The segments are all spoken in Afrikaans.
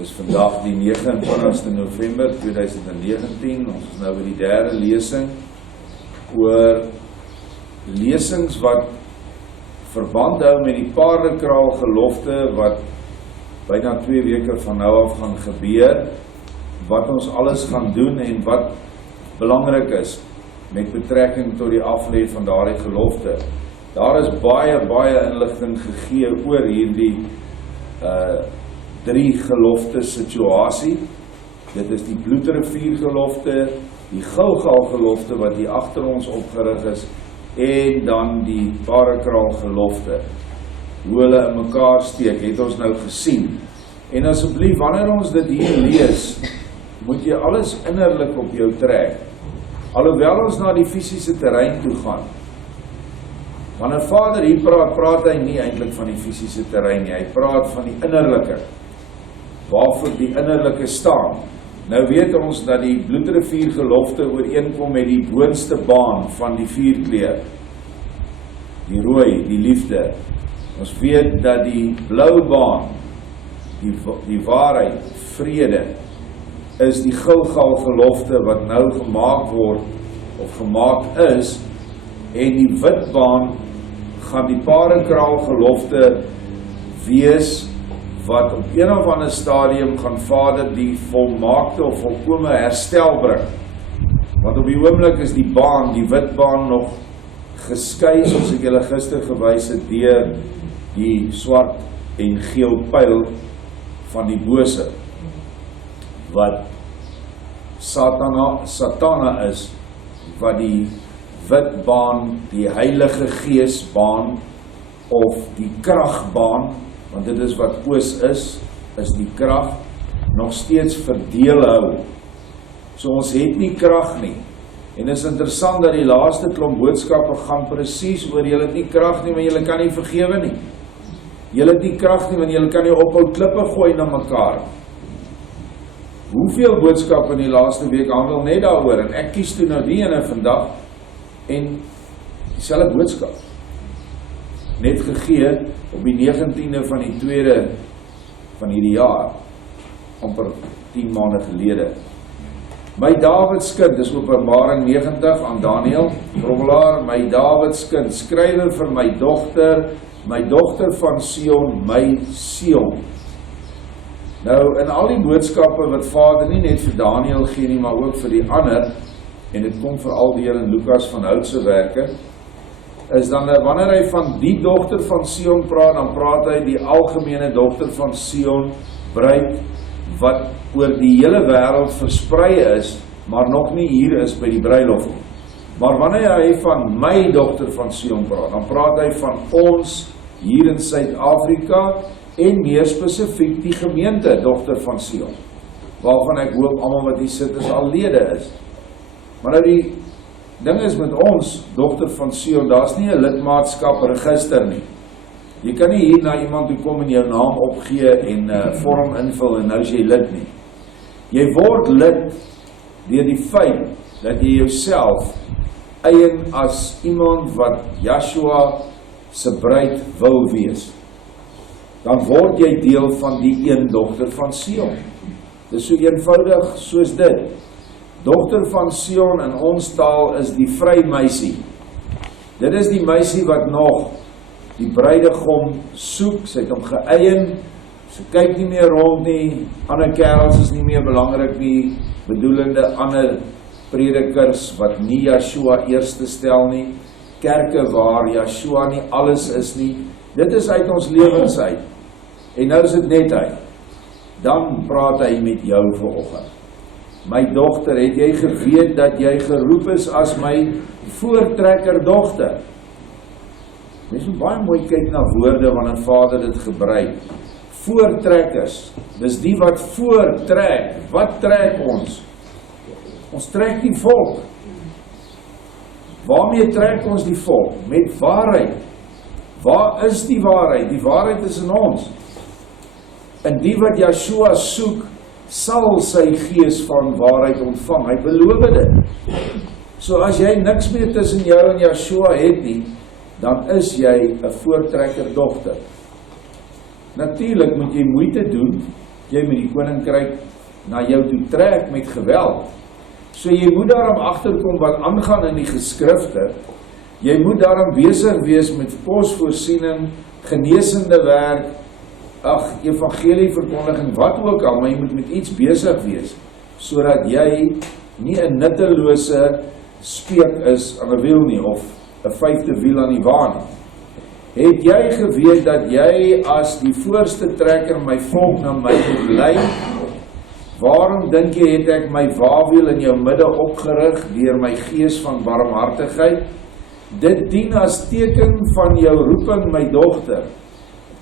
Dis vandag die 29ste November 2019, ons is nou by die derde lesing oor lesings wat verband hou met die Paardekraal Gelofte wat byna 2 weke van nou af gaan gebeur, wat ons alles gaan doen en wat belangrik is met betrekking tot die aflê van daardie gelofte. Daar is baie inligting gegee oor hierdie 3 gelofte situasie. Dit is die Bloedrivier gelofte, die Gilgal gelofte wat hier agter ons opgerig is, en dan die Paardekraal gelofte. Hoe hulle in mekaar steek, het ons nou gesien. En asseblief, wanneer ons dit hier lees, moet jy alles innerlik op jou trek. Alhoewel ons na die fisiese terrein toe gaan. Wanneer Vader hier praat, praat hy nie eintlik van die fisiese terrein nie, hy praat van die innerlike, waarvoor die innerlike staan. Nou weet ons dat die Bloedrivier gelofte ooreenkom met die boonste baan van die 4 kleur. Die rooi, die liefde. Ons weet dat die blou baan, die waarheid, vrede, is die Gilgal gelofte wat nou gemaak word, of gemaak is, en die wit baan gaan die Paardekraal gelofte wees, wat op een of ander stadium gaan Vader die volmaakte of volkome herstel bring. Want op die oomblik is die baan, die wit baan nog geskei, soos ek julle gister gewys het, deur die swart en geel pyl van die bose, wat Satana is, wat die wit baan, die Heilige Gees baan, of die kragbaan, want dit is wat oos is die krag, nog steeds verdeel hou. So ons het nie krag nie. En is interessant dat die laaste klomp boodskappe gaan presies oor julle het nie krag nie, maar julle kan nie vergewe nie. Julle het nie krag nie, want julle kan nie ophou klippe gooi na mekaar. Hoeveel boodskappe in die laaste week handel net daaroor, en ek kies toe nou die ene vandag, en dieselfde boodskap. Net gegee op die 19de van die 2de van hierdie jaar, amper 10 maande gelede. My Davidskind, dis Openbaring 90 aan Daniel, Rommelaar, my Davidskind, skrywe vir my dogter van Sion, my Sion. Nou, in al die boodskappe wat Vader nie net vir Daniel gee nie, maar ook vir die ander, en dit kom veral deur in Lukas van Houtse werke, is dan, wanneer hy van die dogter van Sion praat, dan praat hy die algemene dogter van Sion, bruid, wat oor die hele wêreld versprei is, maar nog nie hier is by die bruiloft. Maar wanneer hy van my dogter van Sion praat, dan praat hy van ons hier in Suid-Afrika, en meer spesifiek die gemeente dogter van Sion, waarvan ek hoop almal wat hier sit is al lede is. Maar nou die ding is met ons, dogter van Sion, daar is nie 'n lidmaatskap register nie. Jy kan nie hier na iemand toe kom en jou naam opgee en vorm invul en nou is jy lid nie. Jy word lid deur die feit dat jy jouself eien as iemand wat Joshua se bruid wil wees. Dan word jy deel van die een dogter van Sion. Dis so eenvoudig soos dit. Dogter van Sion in ons taal is die vrymeisie. Dit is die meisie wat nog die bruidegom soek, sy het hom geëien, sy kyk nie meer rond nie, ander kerels is nie meer belangrik nie, bedoelende ander predikers wat nie Joshua eerste stel nie, kerke waar Joshua nie alles is nie, dit is uit ons lewens uit, en nou is dit net uit, dan praat hy met jou vanoggend. My dogter, het jy geweet dat jy geroep is as my voortrekker dogter? Mens moet baie mooi kyk na woorde wanneer Vader dit gebruik. Voortrekkers, dis die wat voortrek. Wat trek ons? Ons trek die volk. Waarmee trek ons die volk? Met waarheid. Waar is die waarheid? Die waarheid is in ons. En die wat Joshua soek, sal sy gees van waarheid ontvang. Hy beloof dit. So as jy niks meer tussen jou en Joshua het nie, dan is jy 'n voortrekker dogter. Natuurlik moet jy moeite doen jy met die koninkryk na jou toe trek met geweld. So jy moet daarom agterkom wat aangaan in die geskrifte. Jy moet daarom besig wees met kosvoorsiening, genesende werk, evangelieverkondiging, wat ook al, maar jy moet met iets besig wees, sodat jy nie 'n nuttelose speek is aan 'n wiel nie, of 'n 5de wiel aan die wa nie. Het jy geweet dat jy as die voorste trekker my volk na my moet lei? Waarom dink jy het ek my wawiel in jou midde opgerig deur my gees van barmhartigheid? Dit dien as teken van jou roeping, my dogter.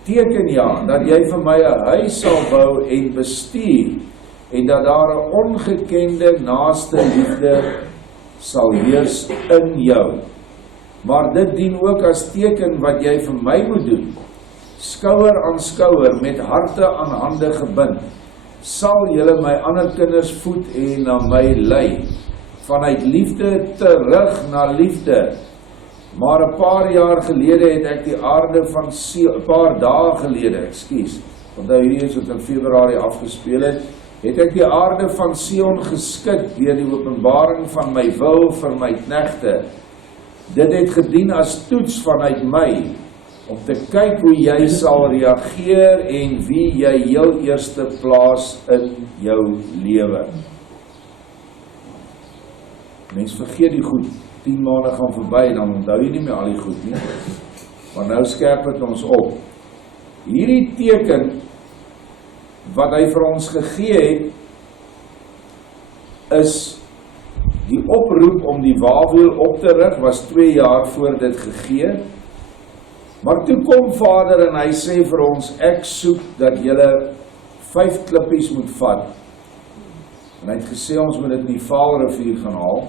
Teken ja, dat jy vir my 'n huis sal bou en bestuur, en dat daar 'n ongekende naaste liefde sal heers in jou. Maar dit dien ook as teken wat jy vir my moet doen. Skouer aan skouer, met harte aan hande gebind, sal julle my ander kinders voed en na my lei, vanuit liefde terug na liefde. Maar 'n paar jaar gelede het ek die aarde van 'n paar dae gelede, onthou hierdie is wat in Februarie afgespeel het ek die aarde van Sion geskit deur die openbaring van my wil vir my knegte. Dit het gedien as toets vanuit my, om te kyk hoe jy sal reageer en wie jy heel eerste plaas in jou lewe. Mens vergeet die goed, 10 maande gaan verby, dan onthou jy nie meer al die goed nie. Maar nou skerp het ons op. Hierdie teken wat hy vir ons gegee het, is die oproep om die wawiel op te rig, was 2 jaar voor dit gegee. Maar toe kom Vader en hy sê vir ons, ek soek dat julle 5 klippies moet vat. En hy het gesê ons moet dit in die Vaalrivier gaan haal,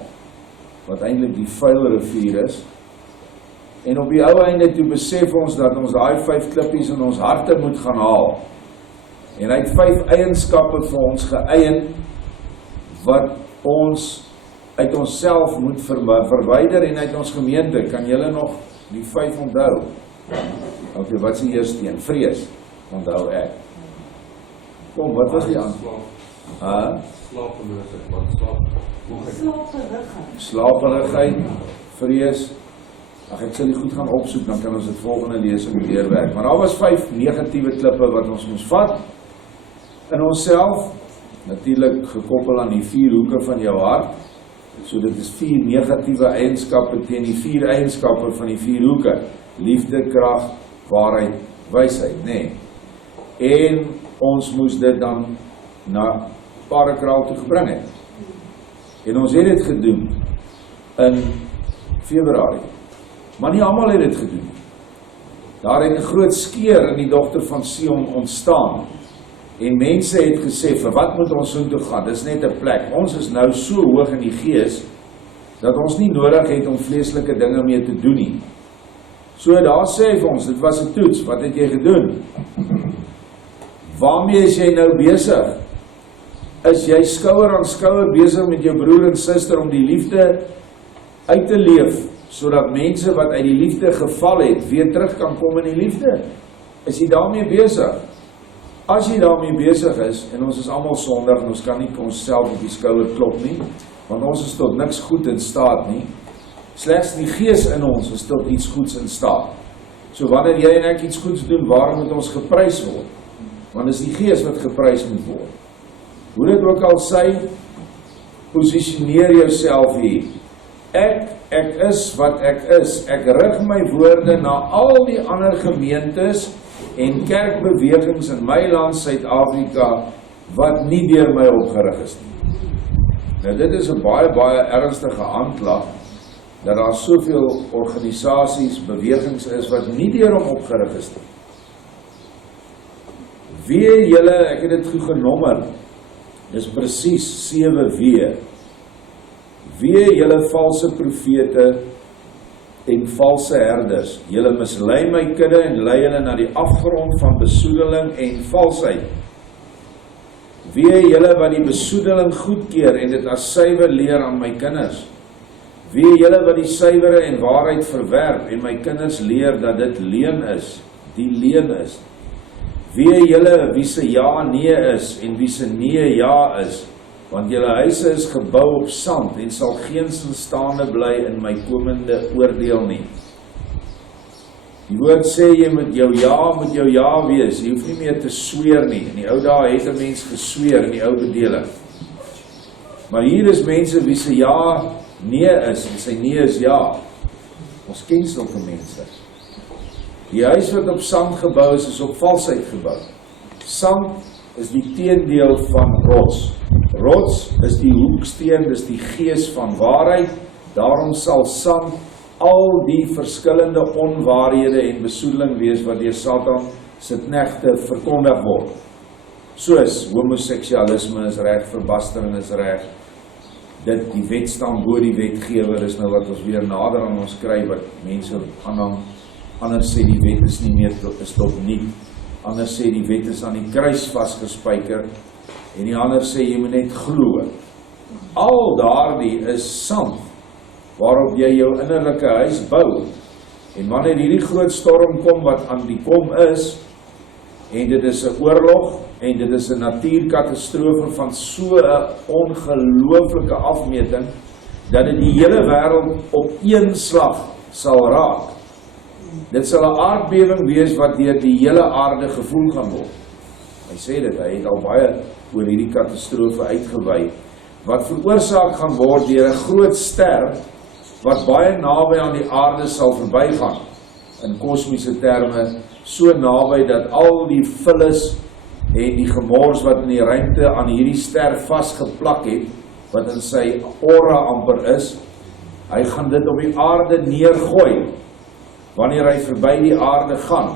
wat eintlik die Vuilrivier is. En op die ou einde toe besef ons dat ons daai 5 klippies in ons harte moet gaan haal. En hy het 5 eienskappe vir ons geëien, wat ons uit onsself moet verwyder en uit ons gemeente. Kan julle nog die 5 onthou? Ok, wat is die eerste een? Vrees, onthou ek. Kom, wat was die ander? Slaperigheid, vrees. Ag, ek sal die goed gaan opsoek, dan kan ons dit volgende lesing deurwerk. Maar daar was 5 negatiewe klippe wat ons moes vat in onsself, natuurlik gekoppel aan die 4 hoeke van jou hart. So dit is 4 negatiewe eienskappe teen die 4 eienskappe van die 4 hoeke. Liefde, krag, waarheid, wysheid, nê. En ons moes dit dan na Paardekraal toe gebring het. En ons het dit gedoen in Februarie. Maar nie almal het dit gedoen. Daar het 'n groot skeur in die dogter van Sion ontstaan. En mense het gesê, vir wat moet ons so toe gaan? Dis net 'n plek. Ons is nou so hoog in die gees, dat ons nie nodig het om vleeslike dinge mee te doen nie. So daar sê hy vir ons, dit was 'n toets, wat het jy gedoen? Waarmee is jy nou besig? Is jy skouer aan skouer besig met jou broer en suster om die liefde uit te leef, sodat mense wat uit die liefde geval het, weer terug kan kom in die liefde? Is jy daarmee besig? As jy daarmee besig is, en ons is almal sondig, en ons kan nie onsself op die skouer klop nie, want ons is tot niks goed in staat nie, slegs die gees in ons is tot iets goeds in staat. So wanneer jy en ek iets goeds doen, waarom moet ons geprys word? Want is die gees wat geprys moet word. Hoe dit ook al sy, positioneer jouself hier. Ek is wat ek is. Ek rig my woorde na al die ander gemeentes en kerkbewegings in my land Suid-Afrika wat nie deur my opgerig is nie. Nou dit is 'n baie ernstige aanklag dat daar soveel organisasies, bewegings is wat nie deur hom opgerig is nie. Wee julle, ek het dit goed genommer, dis presies 7 wee. Wee julle valse profete en valse herders. Julle mislei my kudde en lei hulle na die afgrond van besoedeling en valsheid. Wee julle wat die besoedeling goedkeur en dit as suiwer leer aan my kinders. Wee julle wat die suiwere en waarheid verwerp en my kinders leer dat dit leuen is, die leuen is. Wee julle wie se ja nee is en wie se nee ja is, want julle huise is gebou op sand en sal geensins staande bly in my komende oordeel nie. Die woord sê jy moet jou ja wees, jy hoef nie meer te sweer nie. In die ou dae het 'n mens gesweer in die ou bedeling. Maar hier is mense wie se ja nee is en sy nee is ja. Ons ken sulke mense. Die huis wat op sand gebou is op valsheid gebou. Sand is die teendeel van rots. Rots is die hoeksteen, dis die gees van waarheid. Daarom sal sand al die verskillende onwaarhede en besoedeling wees wat deur Satan se knegte verkondig word. Soos homoseksualisme is reg, verbastering is reg. Dit die wet staan bo die wetgewer is nou wat ons weer nader aan ons kry wat mense aanhang. Anders sê die wet is nie meer is tot nie. Anders sê die wet is aan die kruis vasgespijker en die ander sê jy moet net glo. Al daardie is sand waarop jy jou innerlike huis bou. En wanneer hierdie groot storm kom wat aan die kom is, en dit is 'n oorlog, en dit is 'n natuurkatastrofe van so 'n ongelooflike afmeting, dat dit die hele wêreld op een slag sal raak. Dit sal 'n aardbewing wees wat deur die hele aarde gevoel gaan word. Hy sê dit, hy het al baie oor hierdie katastrofe uitgewy, wat veroorsaak gaan word deur 'n groot ster, wat baie naby aan die aarde sal verbygaan, in kosmiese terme, so naby dat al die vullis en die gemors wat in die ruimte aan hierdie ster vasgeplak het, wat in sy aura amper is, hy gaan dit op die aarde neergooi, wanneer hy verby die aarde gaan.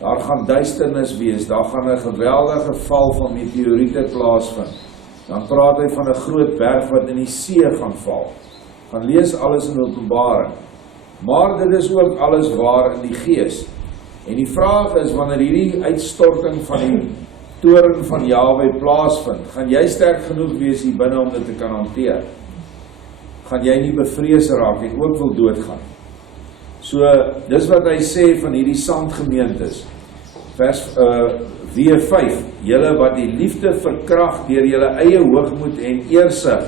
Daar gaan duisternis wees, daar gaan 'n geweldige val van meteoriete plaasvind. Dan praat hy van 'n groot berg wat in die see gaan val. Gaan lees alles in Openbaring. Maar dit is ook alles waar in die gees. En die vraag is, wanneer hierdie uitstorting van die toren van Jahwe plaasvind, gaan jy sterk genoeg wees hier binne om dit te kan hanteer? Gaan jy nie bevrees raak en ook wil doodgaan? So, dis wat hy sê van hierdie sandgemeentes. Vers W5, julle wat die liefde verkrag deur julle eie hoogmoed en eersug.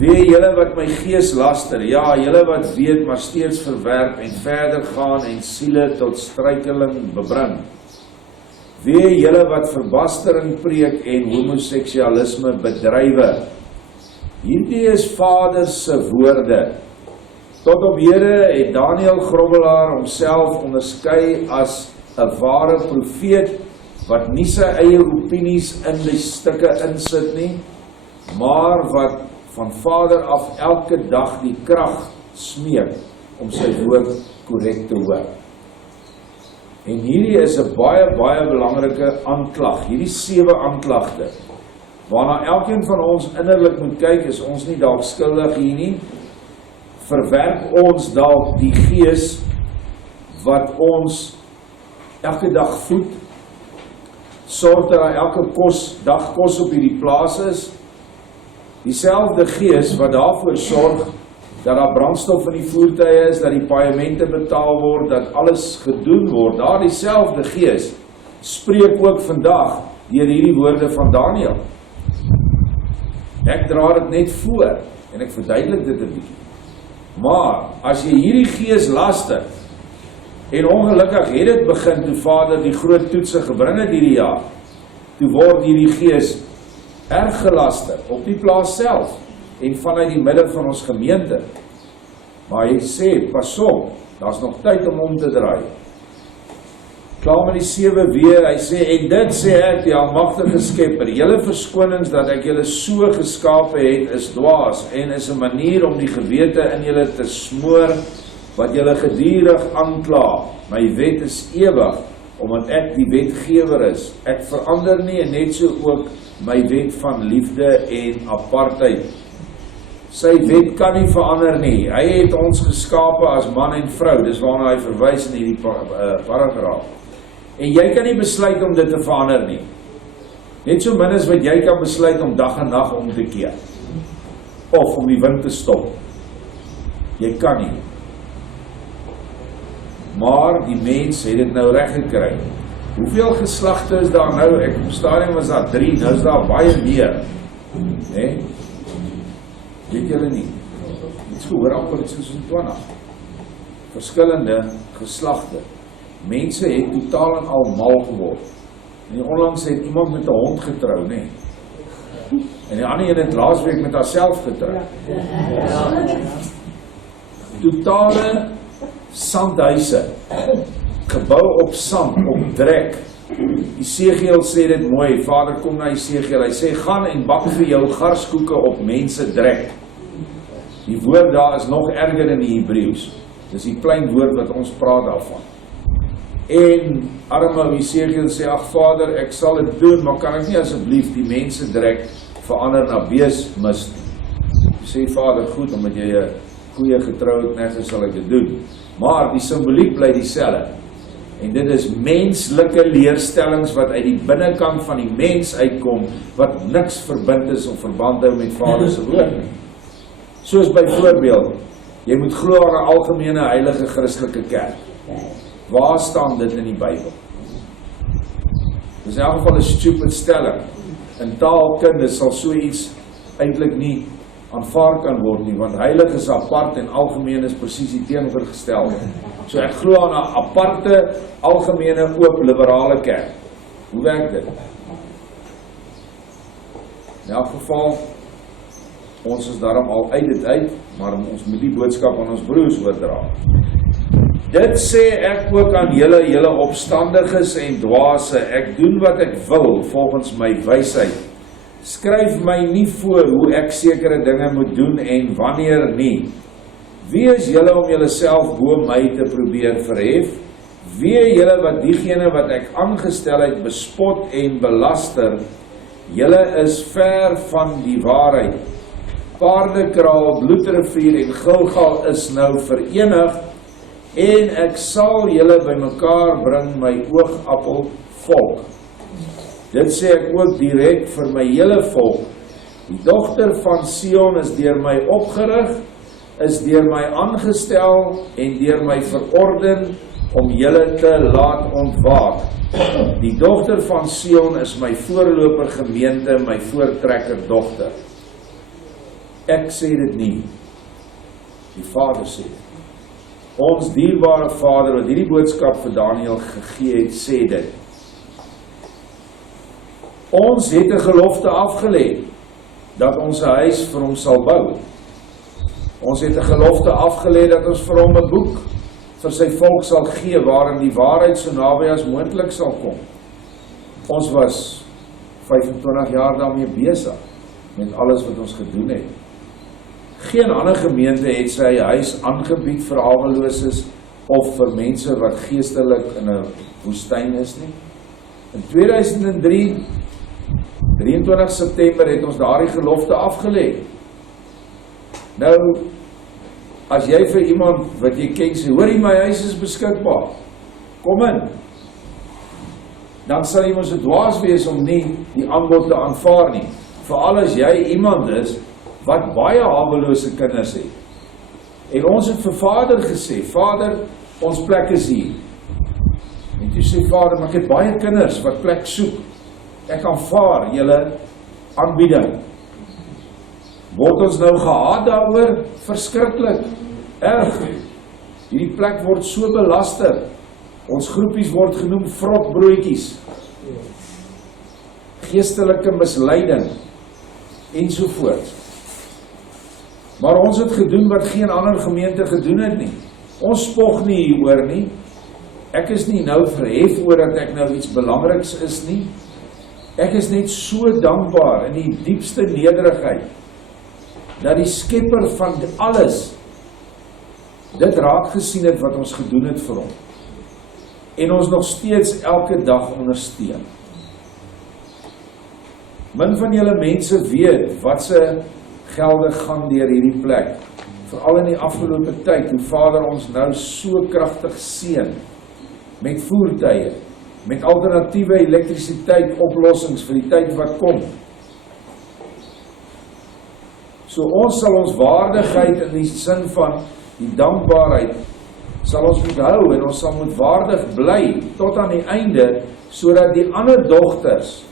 Wee julle wat my gees laster, ja, julle wat weet, maar steeds verwerp en verder gaan en siele tot struikeling bebring. Wee julle wat verbastering preek en homoseksualisme bedrywe. Hierdie is Vader se woorde. Tot op hede het Daniel Grobbelaar homself onderskei as 'n ware profeet, wat nie sy eie opinies in die stukke insit nie, maar wat van Vader af elke dag die krag smeek om sy woord korrek te hoor. En hierdie is 'n baie belangrike aanklag, hierdie 7 aanklagte, waarna elkeen van ons innerlik moet kyk, is ons nie dalk skuldig hier nie, verwerp ons dalk die gees wat ons elke dag voed, sorg dat daar elke dag kos op hierdie plaas is, dieselfde gees wat daarvoor sorg dat daar brandstof in die voertuie is, dat die paemente betaal word, dat alles gedoen word, daar dieselfde gees spreek ook vandag deur hierdie woorde van Daniel. Ek dra dit net voor en ek verduidelik dit 'n bietjie. Maar as jy hierdie gees laster, en ongelukkig het dit begin toe Vader die groot toetse gebring het hierdie jaar, toe word hierdie gees erg gelaster op die plaas self en vanuit die midde van ons gemeente. Maar hy sê, pas op, daar's nog tyd om te draai. Klaar met die 7 weer, hy sê, en dit sê ek, die almagtige Skepper, julle verskonings dat ek julle so geskape het, is dwaas en is 'n manier om die gewete in julle te smoor, wat julle gedurig aankla. My wet is ewig, omdat ek die wetgewer is. Ek verander nie en net so ook my wet van liefde en apartheid. Sy wet kan nie verander nie. Hy het ons geskape as man en vrou, dis waarna hy verwys in hierdie paragraaf. En jy kan nie besluit om dit te verander nie. Net so min as wat jy kan besluit om dag en nag om te keer. Of om die wind te stop. Jy kan nie. Maar die mens het dit nou reg gekry. Hoeveel geslagte is daar nou? Ek op stadium was daar 3, nou is daar baie meer. Nee? Weet julle nie? Iets gehoor amper iets soos 20. Verskillende geslagte. Mense het totaal en al mal geword. En onlangs het iemand met 'n hond getrou, nee. En die ander een het laasweek met haarself getrou. Totale sandhuise. Gebou op sand, op drek. Esegiel sê dit mooi, Vader kom na Esegiel, hy sê, gaan en bak vir jou garskoeke op mense drek. Die woord daar is nog erger in die Hebreeus. Dis die plain woord wat ons praat daarvan. En arme Esegiel sê, ag Vader, ek sal dit doen, maar kan ek nie asseblief die mense drek verander na beesmis nie? Sê Vader, goed, omdat jy 'n koeie getrou het, net sal ek dit doen. Maar die simboliek bly dieselfde. En dit is menslike leerstellings wat uit die binnekant van die mens uitkom, wat niks verbind is of verband hou met Vader se woord nie. Soos byvoorbeeld, jy moet glo aan 'n algemene heilige Christelike kerk. Waar staan dit in die Bybel? Dis in elk geval 'n stupid stelling. In taalkunde sal so iets eintlik nie aanvaar kan word nie, want heilig is apart en algemeen is presies die teenoorgestelde. So ek glo aan 'n aparte, algemene, oop, liberale kerk. Hoe werk dit? In elk geval, ons is daarom al uit dit uit, maar ons moet die boodskap aan ons broers oordra. Dit sê ek ook aan julle opstandiges en dwaase, ek doen wat ek wil volgens my wysheid. Skryf my nie voor hoe ek sekere dinge moet doen en wanneer nie. Wie is julle om julleself bo my te probeer verhef? Wie julle wat diegene wat ek aangestel het bespot en belaster? Julle is ver van die waarheid. Paardekraal, bloedrivier en Gilgal is nou verenig en ek sal julle bymekaar bring, my oogappel volk. Dit sê ek ook direk vir my hele volk. Die dogter van Sion is deur my opgerig, is deur my aangestel en deur my verorden om julle te laat ontwaak. Die dogter van Sion is my voorloper gemeente, my voortrekker dogter. Ek sê dit nie. Die Vader sê dit. Ons dierbare Vader wat hierdie boodskap vir Daniël gegee het, sê dit. Ons het 'n gelofte afgelê dat ons 'n huis vir hom sal bou. Ons het 'n gelofte afgelê dat ons vir hom 'n boek vir sy volk sal gee waarin die waarheid so naby as moontlik sal kom. Ons was 25 jaar daarmee besig met alles wat ons gedoen het. Geen ander gemeente het sy huis aangebied vir haweloses of vir mense wat geestelik in 'n woestyn is nie. In 2003, 23 September het ons daardie gelofte afgelê. Nou, as jy vir iemand wat jy ken sê, hoor jy my huis is beskikbaar, kom in. Dan sal jy mos 'n dwaas wees om nie die aanbod te aanvaar nie. Veral as jy iemand is wat baie hawelose kinders het. En ons het vir Vader gesê, Vader, ons plek is hier. En toe sê Vader, maar ek het baie kinders wat plek soek. Ek aanvaar julle aanbieding. Word ons nou gehaat daaroor? Verskriklik, erg. Hierdie plek word so belaster. Ons groepies word genoem vrotbroodjies. Geestelike misleiding ensovoorts. Maar ons het gedoen wat geen ander gemeente gedoen het nie. Ons spog nie hieroor nie. Ek is nie nou verhef oor dat ek nou iets belangriks is nie. Ek is net so dankbaar in die diepste nederigheid dat die skepper van alles dit raak gesien het wat ons gedoen het vir hom. En ons nog steeds elke dag ondersteun. Min van julle mense weet wat se gelde gaan deur hierdie plek. Veral in die afgelope tyd, hoe Vader ons nou so kragtig seën met voertuie, met alternatiewe elektrisiteit oplossings vir die tyd wat kom. So ons sal ons waardigheid in die sin van die dankbaarheid sal ons moet hou en ons sal moet waardig bly tot aan die einde sodat die ander dogters,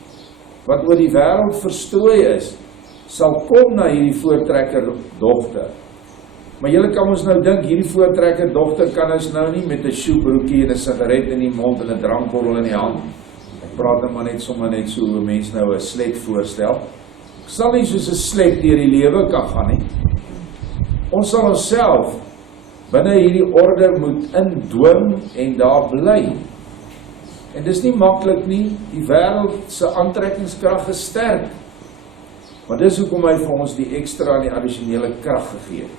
wat oor die wêreld verstrooi is, sal kom na hierdie voortrekker dogter. Maar julle kan ons nou dink, hierdie voortrekker dogter kan ons nou nie met 'n sjoebroekie en 'n sigaret in die mond en 'n drankbottel in die hand. Ek praat nou maar net sommer net so hoe mense nou 'n slet voorstel. Ek sal nie soos 'n slet deur die lewe kan gaan nie. Ons sal onsself binne hierdie orde moet indwing en daar bly. En dis nie maklik nie, die wêreld se aantrekkingskrag is sterk. Maar dis hoekom hy vir ons die ekstra en die addisionele krag gegee het.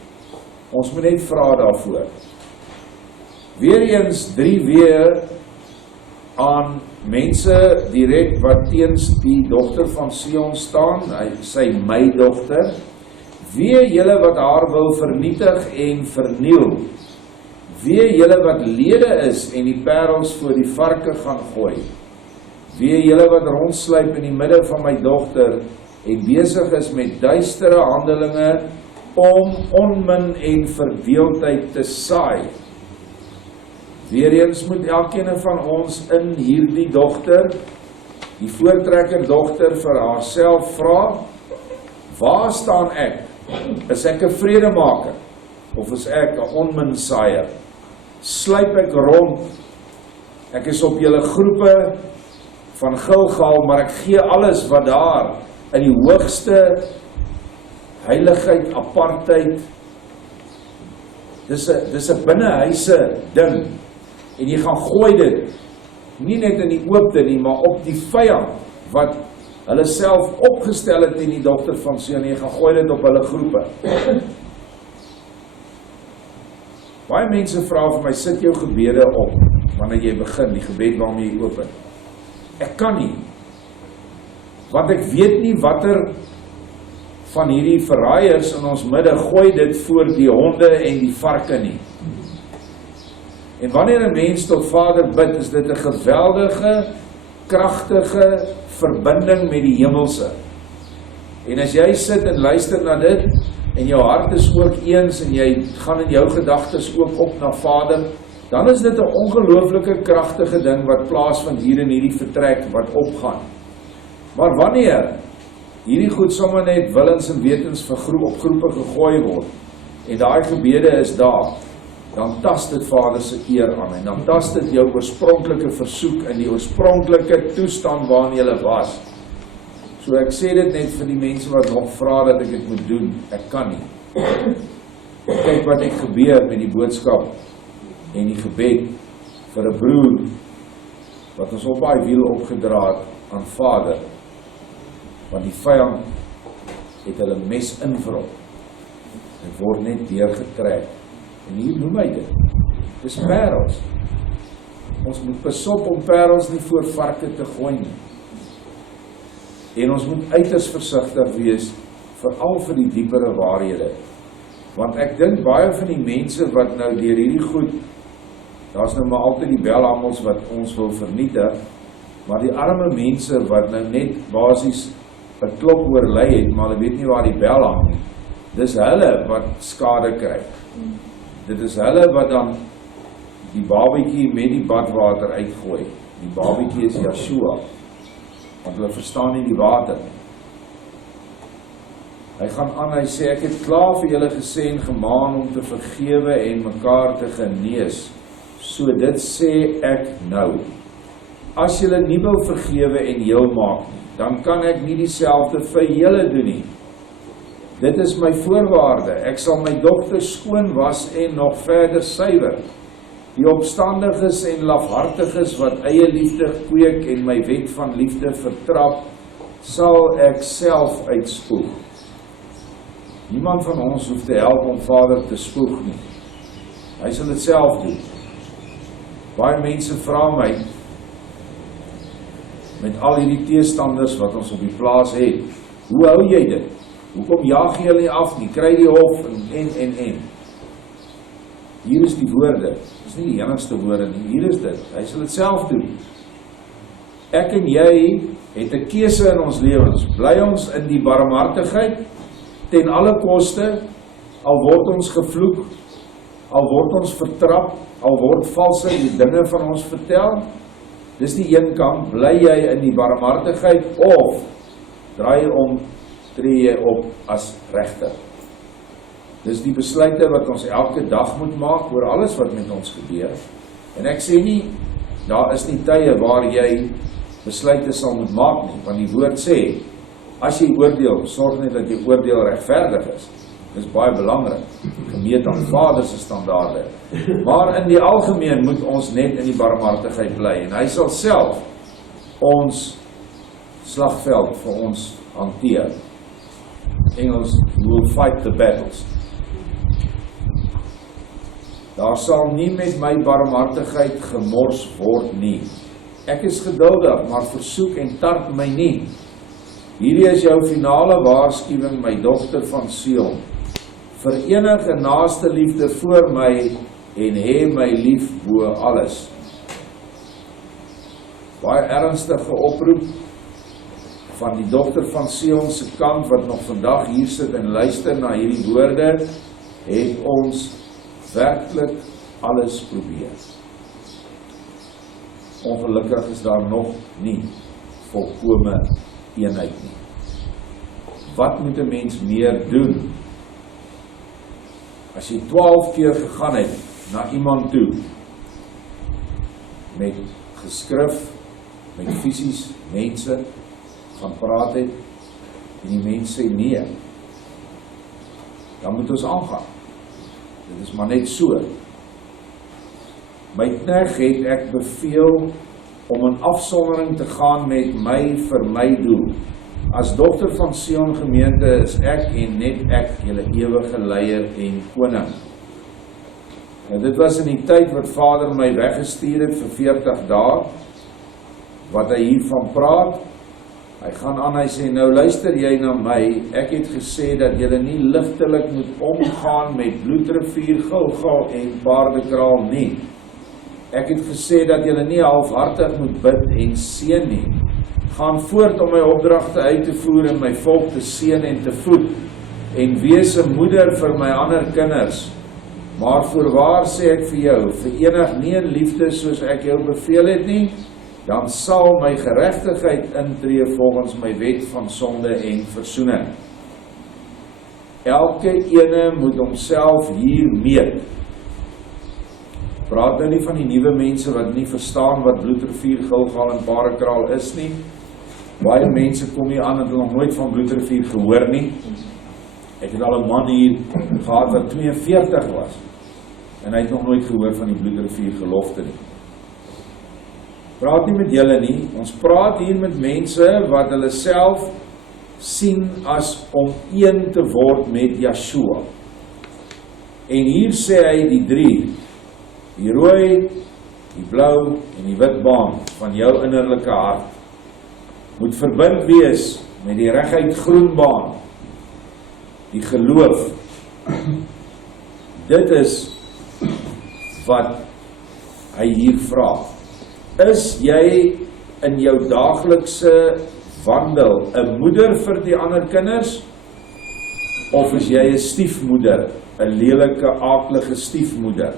Ons moet net vra daarvoor. Weereens 3 weer aan mense direk wat teens die dogter van Sion staan, sy my dogter. Wee julle wat haar wil vernietig en verniel. Wee julle wat lede is en die parels voor die varke gaan gooi. Wee julle wat rondsluip in die midde van my dogter en besig is met duistere handelinge om onmin en verdeeldheid te saai. Weereens moet elkeen van ons in hierdie dogter, die voortrekker dogter, vir haarself vra, waar staan ek? Is ek 'n vredemaker? Of is ek 'n onminsaaier? Sluip ek rond? Ek is op julle groepe van Gilgal, maar ek gee alles wat daar in die hoogste heiligheid, apartheid. Dis 'n binnehuise ding. En jy gaan gooi dit, nie net in die oopte nie, maar op die vyand, wat hulle self opgestel het in die dogter van Sion, jy gaan gooi dit op hulle groepe. Baie mense vra vir my, sit jou gebede op, wanneer jy begin, die gebed waarmee jy open. Ek kan nie, want ek weet nie watter van hierdie verraaiers in ons midde gooi dit voor die honde en die varke nie. En wanneer 'n mens tot Vader bid, is dit 'n geweldige, kragtige verbinding met die hemelse. En as jy sit en luister na dit, en jou hart is ook eens, en jy gaan in jou gedagtes ook op na Vader, dan is dit 'n ongelooflike kragtige ding wat plaasvind hier in hierdie vertrek wat opgaan. Maar wanneer hierdie goed sommer net willens en wetens op groepe gegooi word, en daai gebede is daar, dan tast dit Vader se eer aan, en dan tast dit jou oorspronklike versoek in die oorspronklike toestand waarin jy was. So ek sê dit net vir die mense wat nog vra dat ek dit moet doen, ek kan nie. Kyk wat het gebeur met die boodskap en die gebed vir 'n broer, wat ons op daai wiel opgedra het aan Vader, want die vyand het hulle mes invrol. Dit word net deurgetrek. En hier noem hy dit. Dis parels. Ons moet pasop om parels nie voor varke te gooi nie. En ons moet uiters versigtig wees, veral vir die diepere waarhede. Want ek dink baie van die mense wat nou deur hierdie goed, daar's nou maar altyd die belhamels wat ons wil vernietig, maar die arme mense wat nou net basies 'n klop oorlei het, maar hulle weet nie waar die bel hang nie. Dis hulle wat skade kry. Dit is hulle wat dan die babatjie met die badwater uitgooi. Die babatjie is Yeshua, want hulle verstaan nie die water nie. Hy gaan aan, hy sê, ek het klaar vir julle gesê en gemaan om te vergewe en mekaar te genees. So dit sê ek nou. As julle nie wil vergewe en heel maak nie, dan kan ek nie dieselfde vir julle doen nie. Dit is my voorwaarde. Ek sal my dogter skoon was en nog verder suiwer. Die opstandiges en lafhartiges wat eie liefde kweek en my wet van liefde vertrap, sal ek self uitspoeg. Niemand van ons hoef te help om Vader te spoeg nie. Hy sal dit self doen. Baie mense vra my, met al hierdie teestanders wat ons op die plaas het, hoe hou jy dit? Hoekom jaag jy hulle nie af nie? Kry die hof en. Hier is die woorde. Dit is nie die enigste woorde nie. Hier is dit. Hy sal dit self doen. Ek en jy het 'n keuse in ons lewens. Bly ons in die barmhartigheid ten alle koste, al word ons gevloek, al word ons vertrap, al word valse die dinge van ons vertel, Dis die een kant, bly jy in die barmhartigheid of draai jy om, tree jy op as regter. Dis die besluite wat ons elke dag moet maak oor alles wat met ons gebeur. En ek sê nie, daar is nie tye waar jy besluite sal moet maak nie, want die woord sê, as jy oordeel, sorg net dat jy oordeel regverdig is. Dis baie belangrik, gemeet aan Vader se standaarde. Maar in die algemeen moet ons net in die barmhartigheid bly, en hy sal self ons slagveld vir ons hanteer. Engels, we will fight the battles. Daar sal nie met my barmhartigheid gemors word nie. Ek is geduldig, maar versoek en tart my nie. Hierdie is jou finale waarskuwing, my dogter van Sion. Verenig 'n naaste liefde voor my en hê my lief bo alles. Baie ernstige oproep van die dogter van Sion se kant wat nog vandag hier sit en luister na hierdie woorde, het ons werklik alles probeer. Ongelukkig is daar nog nie volkome eenheid nie. Wat moet 'n mens meer doen? As jy 12 keer gegaan het na iemand toe, met geskrif, met fisies mense, gaan praat het, en die mens sê nee, dan moet ons aangaan. Dit is maar net so. My knegt het ek beveel om in afsondering te gaan met my vir my doel. As dogter van Sion gemeente is ek en net ek julle ewige leier en koning. Nou, dit was in die tyd wat Vader my weggestuur het vir 40 dae, wat hy hiervan praat. Hy gaan aan, hy sê, nou luister jy na my, ek het gesê dat julle nie ligtelik moet omgaan met Bloedrivier, Gilgal en Paardekraal nie. Ek het gesê dat julle nie halfhartig moet bid en seën nie. Gaan voort om my opdragte uit te voer en my volk te seën en te voed, en wees 'n moeder vir my ander kinders. Maar voorwaar sê ek vir jou, verenig nie in liefde soos ek jou beveel het nie, dan sal my geregtigheid intree volgens my wet van sonde en versoening. Elke ene moet homself hier meet. Praat nou nie van die nuwe mense wat nie verstaan wat Bloedrivier, Gilgal en Paardekraal is nie. Baie mense kom hier aan en hulle nog nooit van Bloedrivier gehoor nie. Ek het al 'n man hier gehad wat 42 was, en hy het nog nooit gehoor van die Boervolk gelofte nie. Praat nie met julle nie, ons praat hier met mense wat hulle self sien as om een te word met Yeshua. En hier sê hy die drie, die rooi, die blou en die wit baan van jou innerlike hart moet verbind wees met die reguit groen baan, die geloof. Dit is wat hy hier vra. Is jy in jou daaglikse wandel 'n moeder vir die ander kinders, of is jy 'n stiefmoeder, 'n lelike, aaklige stiefmoeder?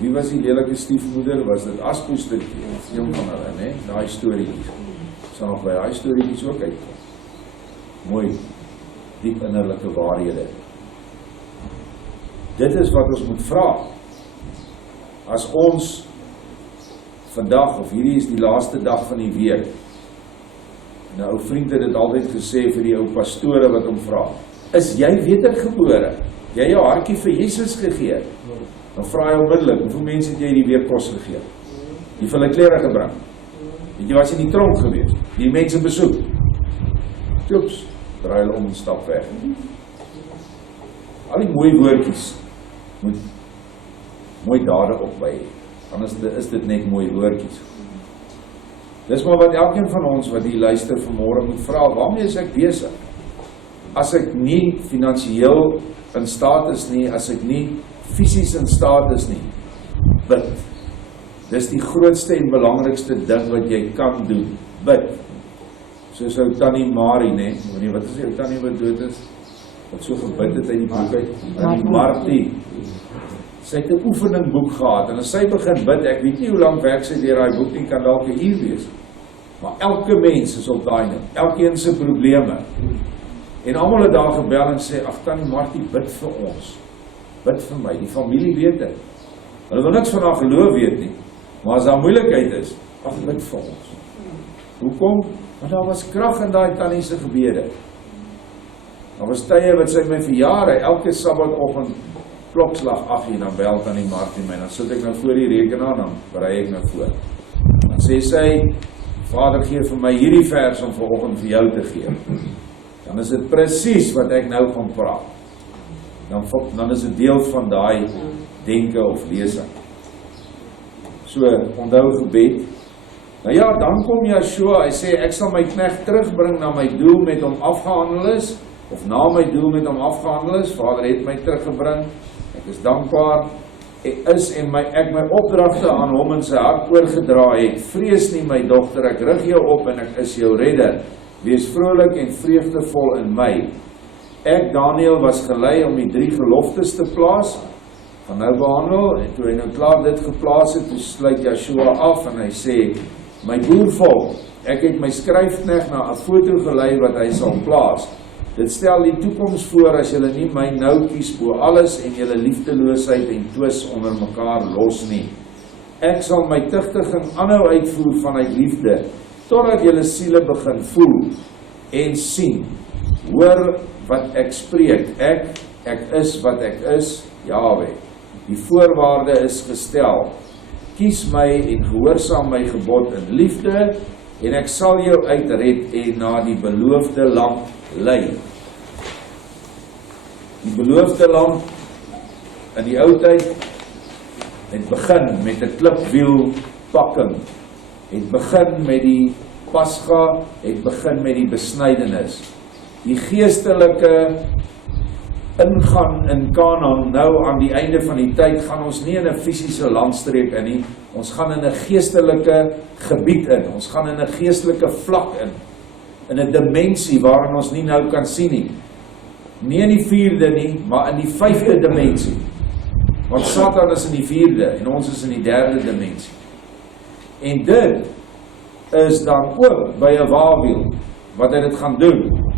Wie was die lelike stiefmoeder? Was dit Aspoestertjie? Een van hulle, né? Daai storieetjies. Sal nog by daai storieetjies ook uitkom. Mooi, diep innerlike waarhede. Dit is wat ons moet vra. As ons vandag, of hierdie is die laaste dag van die week, en 'n ou vriend het dit altyd gesê vir die ou pastore wat hom vra, is jy wedergebore? Jy jou hartjie vir Jesus gegee? Dan vra hy onmiddellik, hoeveel mense het jy die week kos gegee? Jy het hulle klere gebring. Het jy was in die tronk gewees? Die mense besoek. Toeps, draai hulle om en stap weg. Al die mooi woordjies moet mooi dade opby. Anders is dit net mooi woordjies. Dis maar wat elkeen van ons wat hier luister vanmôre moet vra, waarmee is ek besig? As ek nie finansiëel in staat is nie, as ek nie fisies in staat is nie, bid. Dis die grootste en belangrikste ding wat jy kan doen, bid. Soos ou Tannie Marie, né? Wat is die ou Tannie wat dood is? Wat so gebid het uit die boek uit, Tannie Martie. Sy het 'n oefeningboek gehad, en as sy begin bid, ek weet nie hoe lang werk sy deur daai boek nie, kan dalk 'n uur wees. Maar elke mens is op daai ding, elkeen se probleme. En almal het daar gebel en sê, ag tannie Martie, bid vir ons. Bid vir my, die familie weet dit. Hulle wil niks van haar geloof weet nie, maar as daar moeilikheid is, ag bid vir ons. Hoekom? Want daar was krag in daai tannie se gebede. Daar was tye wat sy my vir jare, elke Sabbaatoggend, klokslag 8:00, dan bel tannie Martie my, dan sit ek nou voor die rekenaar, dan berei ek nou voor. Dan sê sy, Vader gee vir my hierdie vers om vanoggend vir jou te gee. Dan is dit presies wat ek nou gaan praat. Dan is dit deel van daai denke of lesing. So, onthou gebed. Nou ja, dan kom Yeshua, hy sê, ek sal my knegt terugbring na my doel met hom afgehandel is, of na my doel met hom afgehandel is. Vader het my teruggebring, ek is dankbaar, ek my opdragte aan hom in sy hart oorgedra het. Vrees nie my dogter, ek rig jou op en ek is jou redder. Wees vrolik en vreugdevol in my. Ek, Daniel, was gelei om die 3 geloftes te plaas, gaan nou behandel, en toe hy nou klaar dit geplaas het, toe sluit Yeshua af en hy sê, my boervolk, ek het my skryfknegt na 'n foto gelei wat hy sal plaas. Dit stel die toekoms voor as julle nie my nou kies bo alles en julle liefdeloosheid en twis onder mekaar los nie. Ek sal my tugtiging aanhou uitvoer vanuit liefde, totdat julle siele begin voel en sien. Hoor wat ek spreek, ek is wat ek is, Yahweh. Die voorwaarde is gestel. Kies my en gehoorsaam my gebod in liefde, en ek sal jou uitred en na die beloofde land lei. Die beloofde land in die ou tyd het begin met 'n klipwielpakking, het begin met die Pasga, het begin met die besnydenis. Die geestelike ingaan in Kanaan, nou aan die einde van die tyd, gaan ons nie in 'n fisiese landstreek in nie, ons gaan in 'n geestelike gebied in, ons gaan in 'n geestelike vlak in 'n dimensie waarin ons nie nou kan sien nie. Nie in die 4de nie, maar in die 5de dimensie. Want Satan is in die 4de en ons is in die 3de dimensie. En dit is dan ook by 'n waawiel wat hy dit gaan doen.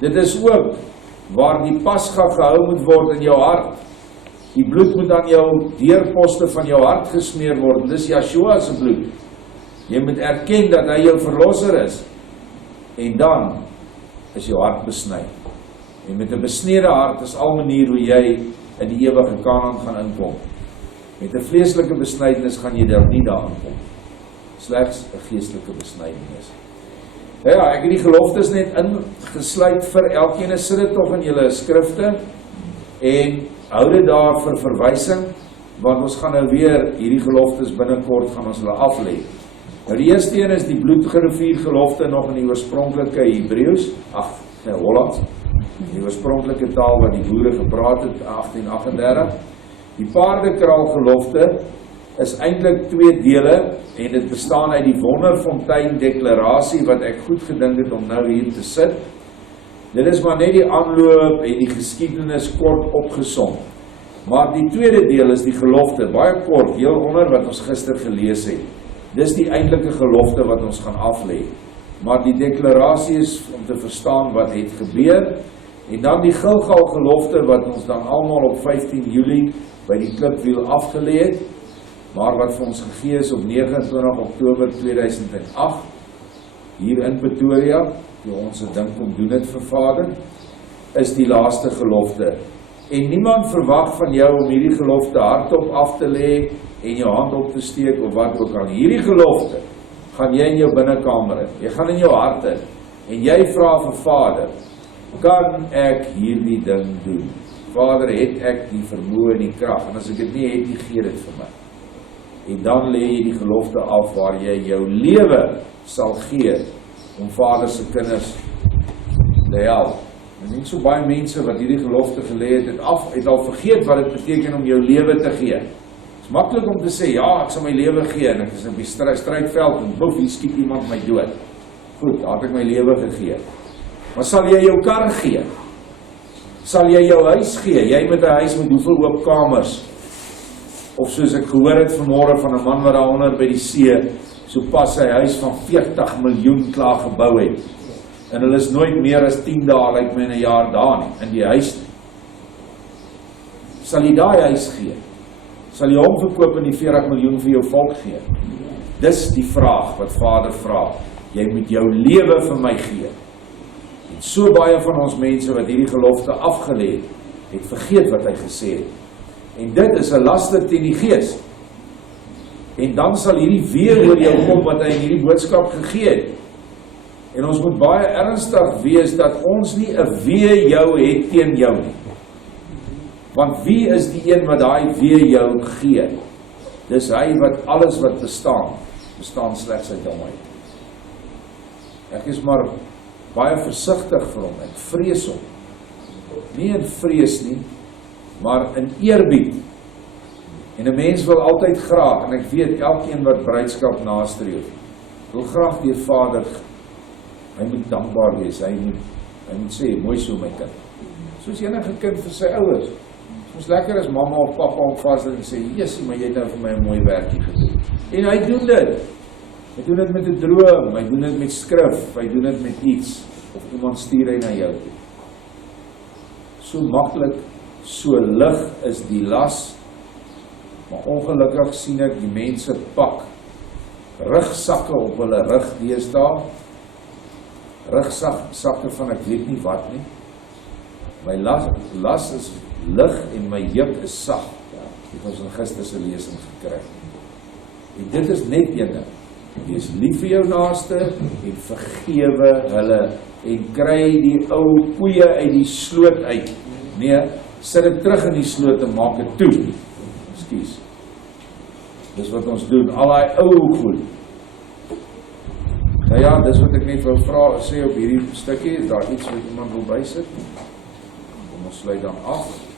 Dit is ook waar die Pasga gehou moet word in jou hart. Die bloed moet aan jou deurposte van jou hart gesmeer word. Dis Yeshua se bloed. Jy moet erken dat hy jou verlosser is. En dan is jou hart besny. En met 'n besnede hart is al manier hoe jy in die ewige Kanaan gaan inkom. Met 'n vleeslike besnydenis gaan jy daar nie daarin kom. Slegs 'n geestelike besnydenis. Ja, ek het die geloftes net ingesluit vir elkeen, sit dit tog in julle skrifte en hou dit daar vir verwysing, want ons gaan nou weer hierdie geloftes binnekort gaan ons hulle aflê. Nou die eerste een is die bloedrivier gelofte nog in die oorspronklike Hebreëus, Hollands, die oorspronklike taal wat die boere gepraat het in 1838. Die Paardekraal Gelofte is eintlik 2 dele en dit bestaan uit die Wonderfontein deklarasie wat ek goed gedink het om nou hier te sit. Dit is maar net die aanloop en die geskiedenis kort opgesom. Maar die tweede deel is die gelofte, baie kort, heel onder wat ons gister gelees het. Dis die eintlike gelofte wat ons gaan aflê. Maar die deklarasie is om te verstaan wat het gebeur. En dan die Gilgal gelofte wat ons dan almal op 15 Julie by die klipwiel afgelê het. Maar wat vir ons gegee is op 29 Oktober 2008, hier in Pretoria, toe ons 'n ding kom doen het vir Vader, is die laaste gelofte. En niemand verwag van jou om hierdie gelofte hardop af te lê en jou hand op te steek of wat ook al. Hierdie gelofte gaan jy in jou binnekamer in. Jy gaan in jou hart in. En jy vra vir Vader, kan ek hierdie ding doen? Vader, het ek die vermoë en die krag? En as ek dit nie het, nie gee dit vir my. En dan lê jy die gelofte af waar jy jou lewe sal gee om Vader se kinders te help. En nie so baie mense wat hierdie gelofte gelê het al vergeet wat dit beteken om jou lewe te gee. Het is maklik om te sê, ja, ek sal my lewe gee en ek is op die strydveld en boef, hier skiet iemand my dood. Goed, daar het ek my lewe gegee. Maar sal jy jou kar gee? Sal jy jou huis gee? Jy met 'n huis met hoeveel oop kamers? of soos ek gehoor het vanmôre van 'n man wat daaronder by die see, so pas sy huis van 40 miljoen klaar gebou het, en hulle is nooit meer as 10 dae, lyk my in 'n jaar daar nie, in die huis nie. Sal jy daai huis gee? Sal jy hom verkoop en die 40 miljoen vir jou volk gee? Dis die vraag wat Vader vra. Jy moet jou lewe vir my gee. En so baie van ons mense wat hierdie gelofte afgelê het vergeet wat hy gesê het. En dit is 'n laster teen die gees. En dan sal hierdie weer oor jou kom wat hy in hierdie boodskap gegee het. En ons moet baie ernstig wees dat ons nie 'n wee jou het teen jou nie. Want wie is die een wat daai wee jou gee? Dis hy wat alles wat bestaan slegs uit hom uit. Ek is maar baie versigtig vir hom, ek vrees hom. Nie in vrees nie, maar in eerbied. En 'n mens wil altyd graag, en ek weet elkeen wat bruidskap nastreef, wil graag die Vader, hy moet dankbaar wees, hy moet sê, mooi so my kind. Soos enige kind vir sy ouers. Ons lekker as mamma of papa op vas en sê, Jessie, maar jy het nou vir my 'n mooi werkie gedoen. En hy doen dit. Hy doen dit met 'n droom, hy doen dit met skrif, hy doen dit met iets, of iemand stuur hy na jou toe. So maklik, so lig is die las, maar ongelukkig sien ek die mense pak rugsakke op hulle rug deesdae, rugsakke van ek weet nie wat nie. My las is lig en my juk is sag. Het ons in gister se lesing gekry. En dit is net ene. Wees lief vir jou naaste en vergewe hulle en kry die ou koeie uit die sloot uit. Nee, sit dit terug in die sloot en maak dit toe. Ekskuus. Dis wat ons doen, al daai ou goed. Nou ja, dis wat ek net wil sê op hierdie stukkie, is daar iets wat iemand wil bysit? Kom ons sluit dan af.